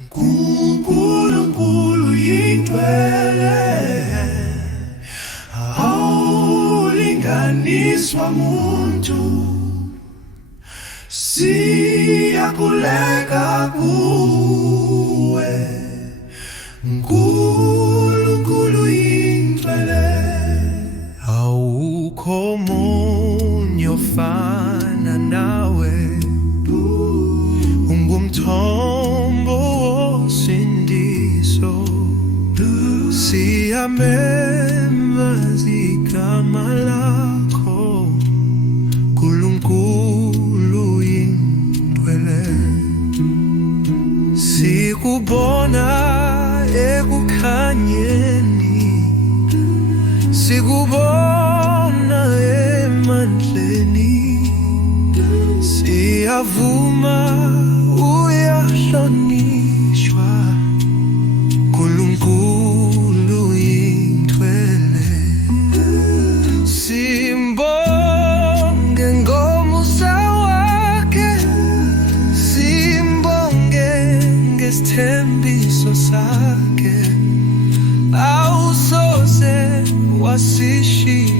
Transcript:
uNkulunkulu yingcwele, awulinganiswa muntu. Siyakhuleka kuwe, uNkulunkulu yingcwele. Awukho omunye ofana nawe, ungumthombo wosindiso. Siyamemeza igama lakho, uNkulunkulu yingcwele. Sikubona ekukhanyeni, sikubona emandleni. Siyavuma uyahlonishwa, uNkulunkulu yingcwele. Simbonge ngomusa wakhe, simbonge ngesithembiso sakhe. Awusoze wasishiya